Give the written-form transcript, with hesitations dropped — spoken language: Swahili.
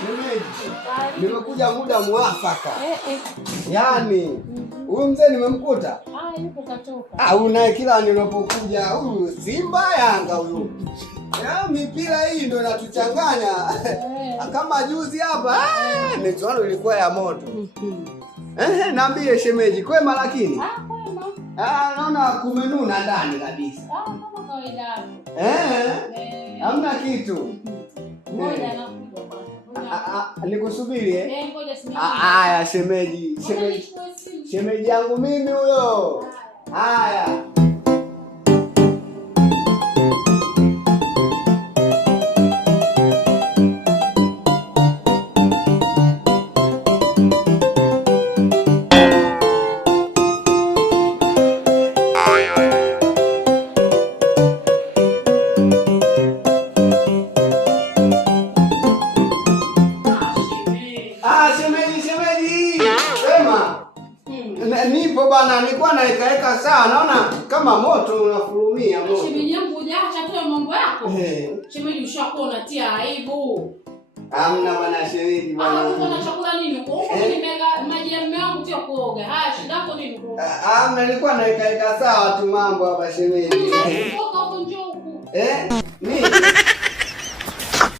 Shemeji, nimekuja muda mwafaka. Yaani, huyu mzee nimemkuta. Yupo katoka. Una kila nilipokuja huyu Simba Yanga huyu. Mipira hii ndio inatuchanganya. Kama juzi hapa, michuano ilikuwa ya moto. Naambie shemeji, kwema lakini? Kwema. Naona kumenuna ndani kabisa. Kama kawaida. Hamna kitu. Ngoja nakuja bwana. Nikusubiri Ngoja simama. Haya shemeji, shemeji yangu mimi huyo. Haya. Shemeji. Wema. Nipo bana, nilikuwa naeka sawa. Naona kama moto unafurumia moto. Shemeji yangu hujaacha tu mambo yako. Shemeji ushakuwa unatia aibu. Hamna bana shemeji bana. Kuna chakula nini huko? Nimeweka maji ya mume wangu sio kuoga. Haya shida yako nini huko? Hamna, nilikuwa naeka sawa tu mambo hapa shemeji. Toka huko njoo huko. Nini?